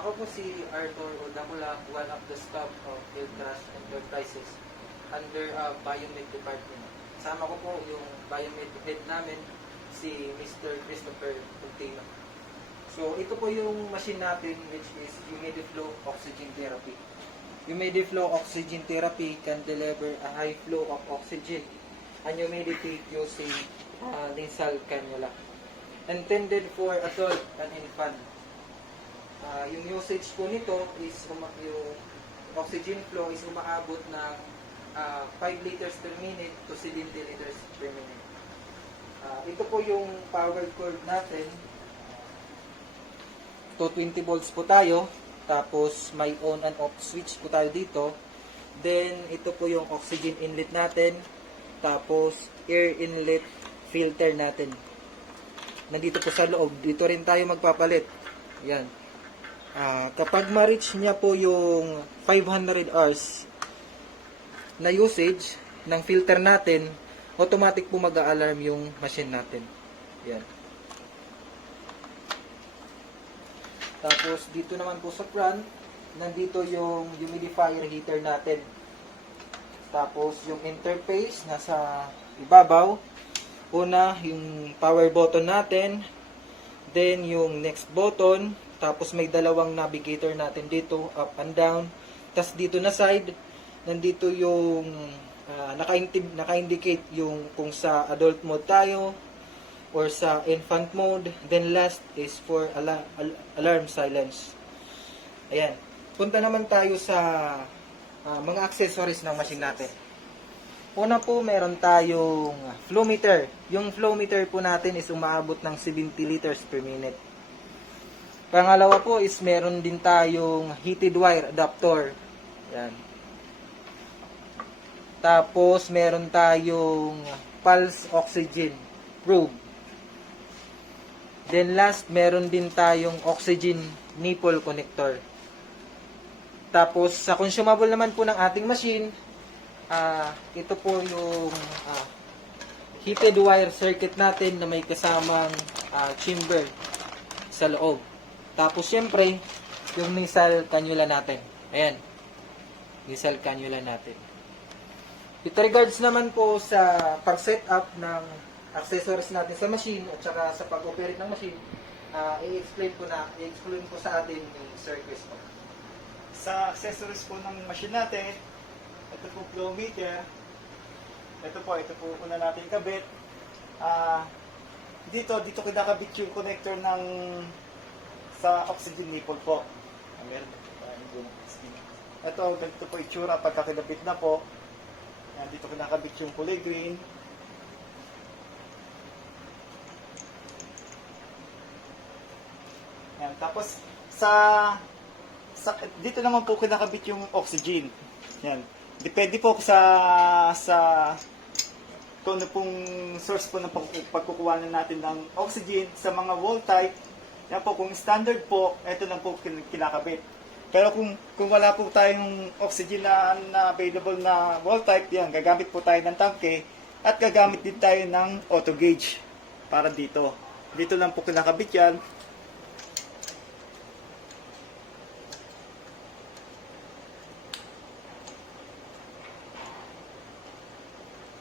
Ako po si Arthur Odacula, one of the staff of Hillcrest Enterprises under Biomed Department. Sama ko po yung Biomed head namin, si Mr. Christopher Puntino. So, ito po yung machine natin which is Humidiflow Oxygen Therapy. Humidiflow Oxygen Therapy can deliver a high flow of oxygen and humidity using nasal cannula. Intended for adult and infant. Yung usage po nito is yung oxygen flow is umaabot ng 5 liters per minute to 70 liters per minute. Ito po yung power cord natin. 220 volts po tayo. Tapos may on and off switch po tayo dito. Then ito po yung oxygen inlet natin. Tapos air inlet filter natin. Nandito po sa loob. Dito rin tayo magpapalit. Yan. Kapag ma-reach niya po yung 500 hours na usage ng filter natin, automatic po mag-a-alarm yung machine natin. Yan. Tapos dito naman po sa front, nandito yung humidifier heater natin. Tapos yung interface nasa ibabaw. Una, yung power button natin. Then yung next button. Tapos may dalawang navigator natin dito, up and down. Tapos dito na side, nandito yung naka-indicate yung kung sa adult mode tayo or sa infant mode. Then last is for alarm silence. Ayan. Punta naman tayo sa mga accessories ng machine natin. Una po, meron tayong flow meter. Yung flow meter po natin is umaabot ng 70 liters per minute. Pangalawa po is meron din tayong heated wire adapter. Yan. Tapos meron tayong pulse oxygen probe. Then last, meron din tayong oxygen nipple connector. Tapos sa consumable naman po ng ating machine, ito po yung heated wire circuit natin na may kasamang chamber sa loob. Tapos syempre, yung nasal cannula natin. Ayan. Nasal cannula natin. With regards naman po sa pag-setup ng accessories natin sa machine at saka sa pag-operate ng machine, i-explain po sa atin ni Sir Chris. Sa accessories po ng machine natin, ito po flow meter. Ito po una natin kabit. Dito kinakabit yung connector ng sa oxygen nipple po. Meron ito, ganito po itsura pagka kinabit na po. Yan, dito kinakabit yung kulay green. Yan, tapos dito naman po kinakabit yung oxygen. Yan. Depende po sa kung ano pong source po ng pagkukuha natin ng oxygen sa mga wall type. Yan po, kung standard po, ito lang po kinakabit. Pero kung wala po tayong oxygen na available na wall type, yan, gagamit po tayo ng tangke at gagamit din tayo ng auto gauge para dito. Dito lang po kinakabit yan.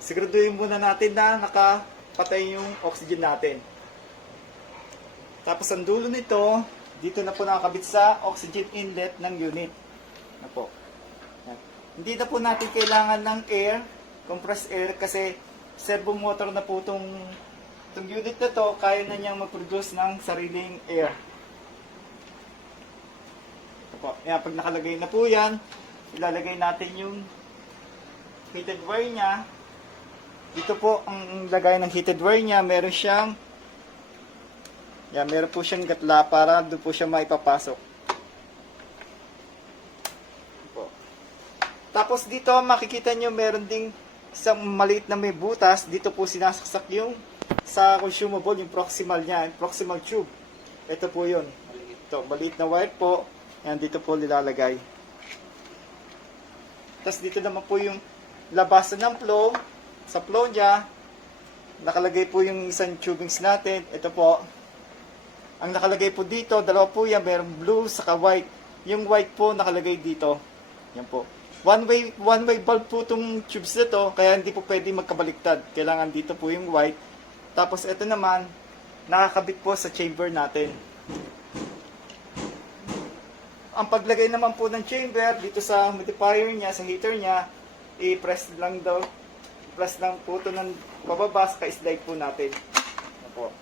Siguraduhin muna natin na nakapatay yung oxygen natin. Tapos ang dulo nito, dito na po nakakabit sa oxygen inlet ng unit. Na po. Yan. Hindi na po natin kailangan ng air, compressed air, kasi servo motor na po itong unit na to, kaya na niyang mag-produce ng sariling air. Ito po. Yan, pag nakalagay na po yan, ilalagay natin yung heated wire niya. Dito po ang lagay ng heated wire niya, meron po siyang gatla para doon po siya maipapasok. Po. Tapos dito makikita nyo meron ding isang maliit na may butas. Dito po sinasaksak yung sa consumable, yung proximal niya, yung proximal tube. Ito po yun. Ito, maliit na wire po. Yan, dito po nilalagay. Tapos dito naman po yung labasan ng flow. Sa flow niya, nakalagay po yung isang tubings natin. Ito po. Ang nakalagay po dito, dalawa po yan, mayroong blue saka white. Yung white po nakalagay dito. Yan po. One way bulb po itong tubes nito, kaya hindi po pwede magkabaliktad. Kailangan dito po yung white. Tapos ito naman, nakakabit po sa chamber natin. Ang paglagay naman po ng chamber dito sa humidifier niya, sa heater niya, i-press lang po ito ng pababa, ka-slide po natin. Yan po.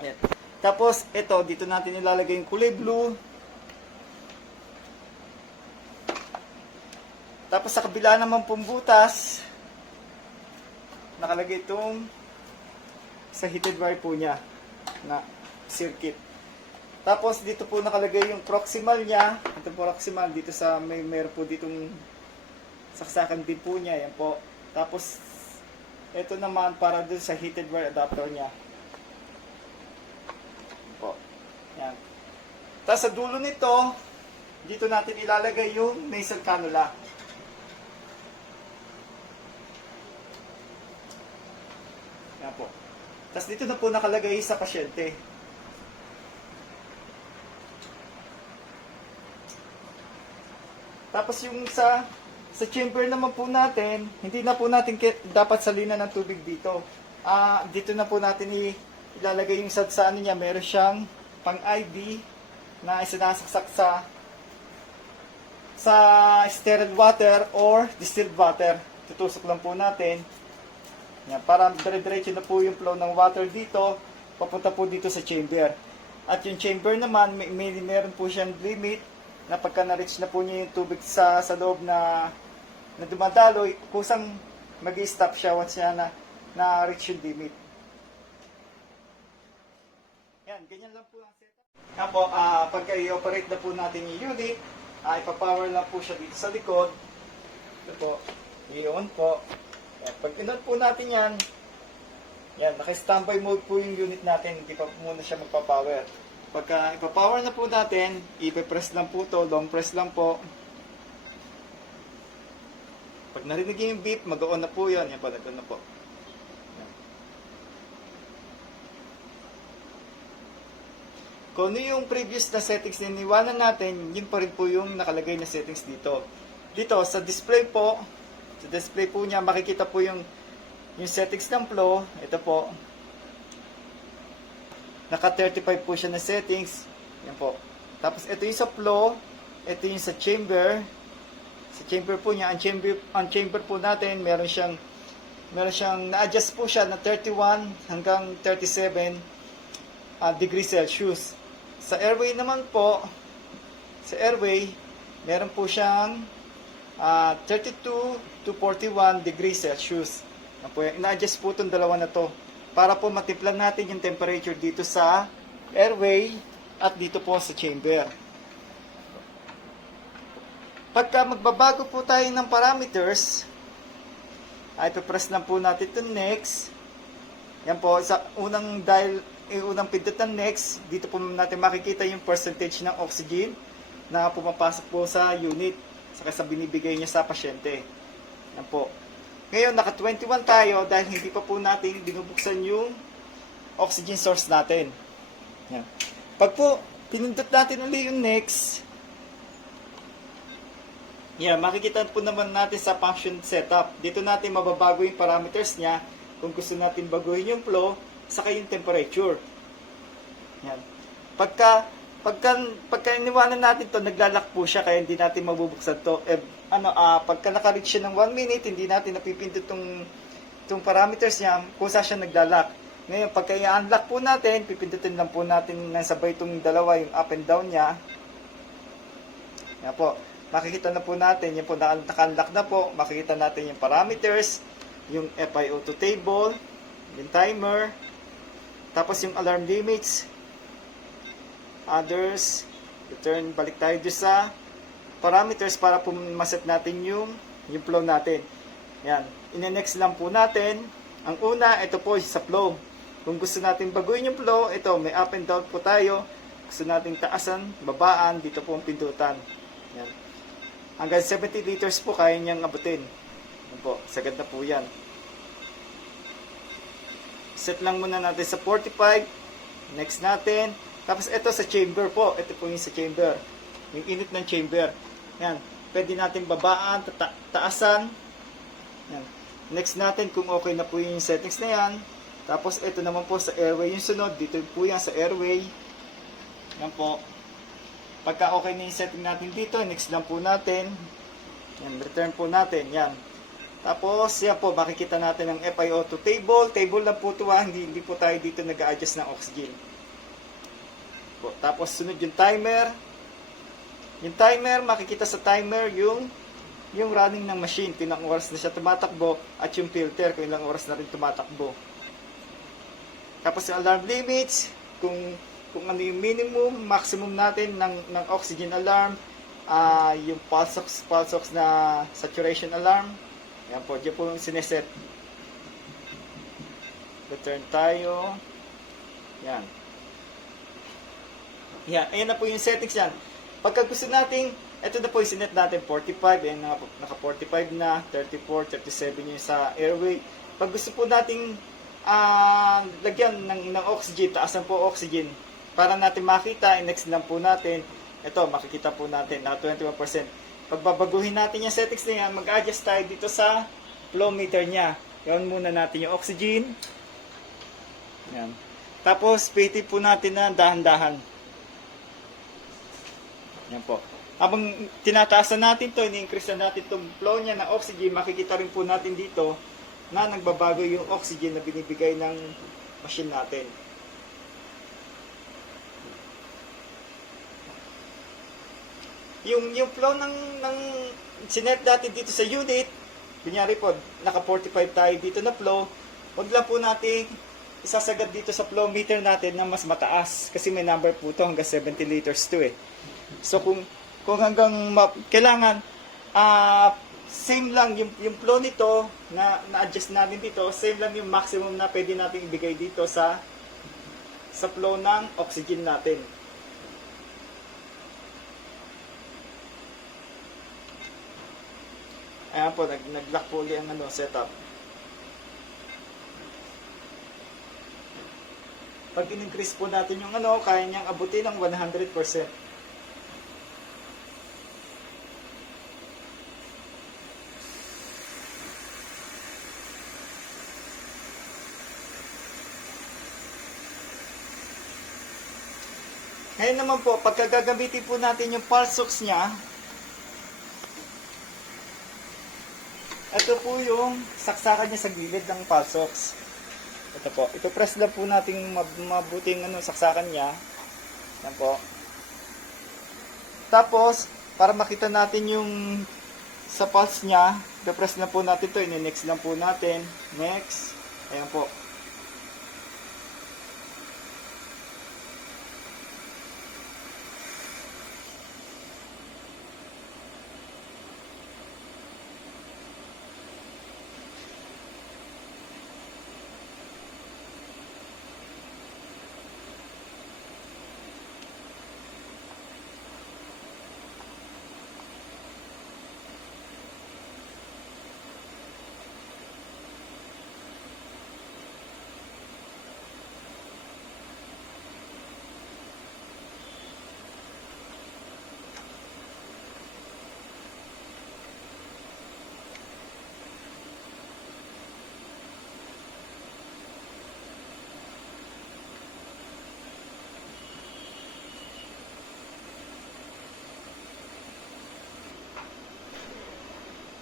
Yan. Tapos ito, dito natin ilalagay yung kulay blue. Tapos sa kabila naman pong butas, nakalagay itong sa heated wire po niya na circuit. Tapos dito po nakalagay yung proximal niya. Ito po proximal dito sa meron po ditong saksakan din po niya. Yan po. Tapos ito naman para dun sa heated wire adapter niya. Yan po. Yan. Tapos sa dulo nito, dito natin ilalagay yung nasal cannula. Yan po. Tapos dito na po nakalagay sa pasyente. Tapos yung sa chamber naman po natin, hindi na po natin dapat salinan ng tubig dito. Dito na po natin ilalagay yung sa ano niya, meron siyang pang IV na isinasaksak sa sterile water or distilled water. Tutusok lang po natin. Yan, para dire-diretso na po yung flow ng water dito, papunta po dito sa chamber. At yung chamber naman, meron po siyang limit na pagka na-reach na po niya yung tubig sa loob na dumadaloy, kusang mag-i-stop siya once niya na-reach yung limit. Yan, ganyan lang po ang setup. Yan po, pagka i-operate na po natin yung unit, ipapower lang po siya dito sa likod. Ito po, i-on po. Yan, pag in-on po natin yan, naka-standby mode po yung unit natin, hindi pa muna siya magpa-power. Pagka ipa-power na po natin, ipe-press lang po to, long press lang po. Pag narinig yung beep, mag-on na po yan. Yan po, nag-on na po. Yan. Kung ano yung previous na settings na iniwanan natin, yun pa rin po yung nakalagay na settings dito. Dito, sa display po, niya, makikita po yung settings ng flow. Ito po. Naka 35 po siya na settings. Yan po. Tapos ito yung sa flow, ito yung sa chamber. Sa chamber po niya, ang chamber po natin, meron siyang na-adjust po siya na 31 hanggang 37 degrees Celsius. Sa airway naman po, meron po siyang 32 to 41 degrees Celsius. Na-adjust po itong dalawa na to para po matimplan natin yung temperature dito sa airway at dito po sa chamber. Pagka magbabago po tayo ng parameters, ay ipipress lang po natin ito next. Yan po, sa unang pindot ng next, dito po natin makikita yung percentage ng oxygen na pumapasok po sa unit saka sa binibigay niya sa pasyente. Yan po. Ngayon, naka 21 tayo dahil hindi pa po natin binubuksan yung oxygen source natin. Yan. Pag po, pinindot natin ulit yung next, makikita po naman natin sa function setup. Dito natin mababago yung parameters niya kung gusto natin baguhin yung flow saka yung temperature. Yan. Pagka iniwanan natin to, naglalak po siya kaya hindi natin mabubuksan to. Pagka naka-reach siya ng 1 minute, hindi natin napipindot itong parameters niya kung saan siya naglalak. Ngayon, pagka i-unlock po natin, pipindutin lang po natin ng sabay itong dalawa, yung up and down niya. Yan po. Makikita na po natin, yan po, naka-unlock na po. Makikita natin yung parameters, yung FiO2 table, yung timer, tapos yung alarm limits, others, return, balik tayo doon sa parameters para po maset natin yung flow natin. Yan. Ine-next lang po natin. Ang una, ito po sa flow. Kung gusto natin baguhin yung flow, ito, may up and down po tayo. Gusto natin taasan, babaan, dito po ang pindutan. Yan. Hanggang 70 liters po kaya niyang abutin. Yan po, sagad na po yan. Set lang muna natin sa 45. Next natin. Tapos ito sa chamber po. Ito po yung sa chamber. Yung init ng chamber. Yan. Pwede natin babaan, taasan. Yan. Next natin kung okay na po yung settings na yan. Tapos ito naman po sa airway yung sunod. Dito po yan sa airway. Yan po. Pagka okay na yung setting natin dito, next lang po natin. Yan, return po natin. Yan. Tapos, yan po, makikita natin ang FiO2 table. Table lang po ito ha. Hindi po tayo dito nag-a-adjust ng oxygen. Po. Tapos, sunod yung timer. Yung timer, makikita sa timer yung running ng machine. Kung ilang oras na siya tumatakbo. At yung filter, kung ilang oras na rin tumatakbo. Tapos, yung alarm limits. Kung ano yung minimum, maximum natin ng oxygen alarm. Yung pulse ox na saturation alarm. Yan po, dyan po yung sineset. Return tayo. Yan. Yan, ayan na po yung settings yan. Pagka gusto natin, ito na po yung sinet natin, 45. Ayan, naka 45 na, 34, 37 yung sa airway. Pag gusto po natin lagyan ng oxygen, taasan po oxygen. Para natin makita, next lang po natin. Ito, makikita po natin, naka 21%. Pagbabaguhin natin yung settings na yan, mag-adjust tayo dito sa flow meter niya. Yan muna natin yung oxygen. Yan. Tapos, piti po natin na dahan-dahan. Yan po. Habang tinataasan natin to, ini-increase na natin itong flow niya ng oxygen, makikita rin po natin dito na nagbabago yung oxygen na binibigay ng machine natin. Yung flow ng sinet natin dito sa unit, kunyari po, naka 45 tayo dito na flow, wag lang po natin isasagad dito sa flow meter natin na mas mataas kasi may number po to hanggang 70 liters to eh. So kung hanggang kailangan same lang yung flow nito na adjust natin dito, same lang yung maximum na pwede natin ibigay dito sa flow ng oxygen natin. Ayan po, nag-lock po ulit ang setup. Pag in-increase po natin yung kaya niyang abutin ng 100%. Ngayon naman po, pagka gagamitin po natin yung pulse ox niya, ito po yung saksakan niya sa gilid ng pulse ox. Ito po. Ito press lang po natin mabuting saksakan niya. Yan po. Tapos, para makita natin yung sa pulse niya, i-press na po natin ito. Next lang po natin. Next. Ayan po.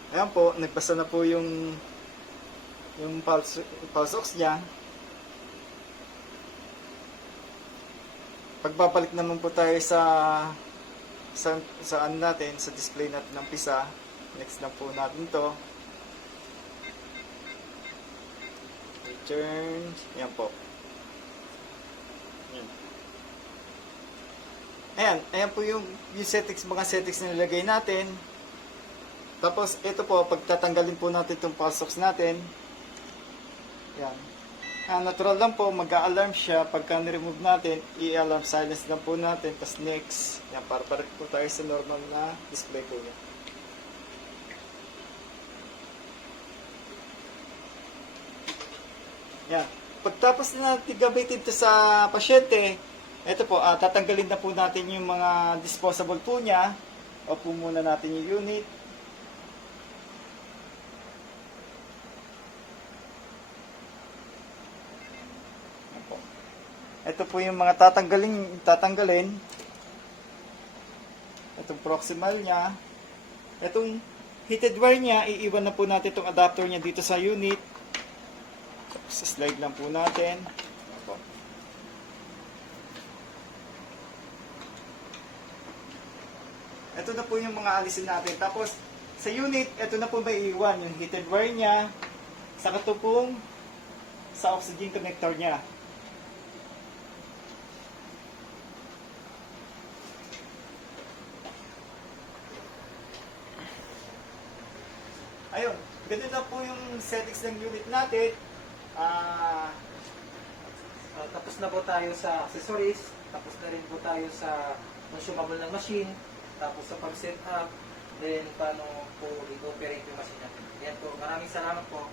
Ayan po, nagbasa na po yung pulse ox niya. Pagbabalik naman po tayo sa ano natin, sa display natin ng pisa. Next na po natin to. Return. Ayan po. Ayan po yung settings, mga settings na nilagay natin. Tapos, ito po, pagtatanggalin po natin itong pulse ox natin. Yan. Natural lang po, mag-a-alarm siya. Pagka ni-remove natin, i-alarm silence lang po natin. Tapos next. Yan, para po tayo sa normal na display po niya. Yan. Pagtapos na natin gamitin ito sa pasyente, Ito po, tatanggalin na po natin yung mga disposable po niya. Opo muna natin yung unit. Opo. Ito po yung mga tatanggalin. Itong proximal niya. Itong heated wire niya, iiwan na po natin itong adapter niya dito sa unit. Tapos slide lang po natin. Opo. Ito na po yung mga alisin natin. Tapos, sa unit, ito na po may iwan. Yung heated wire niya, sa katupong, sa oxygen connector niya. Ayun, ganun na po yung settings ng unit natin. Tapos na po tayo sa accessories, tapos na rin po tayo sa consumable ng machine, tapos sa pag-set up, then paano po i-operate yung machine natin. Yan po, maraming salamat po.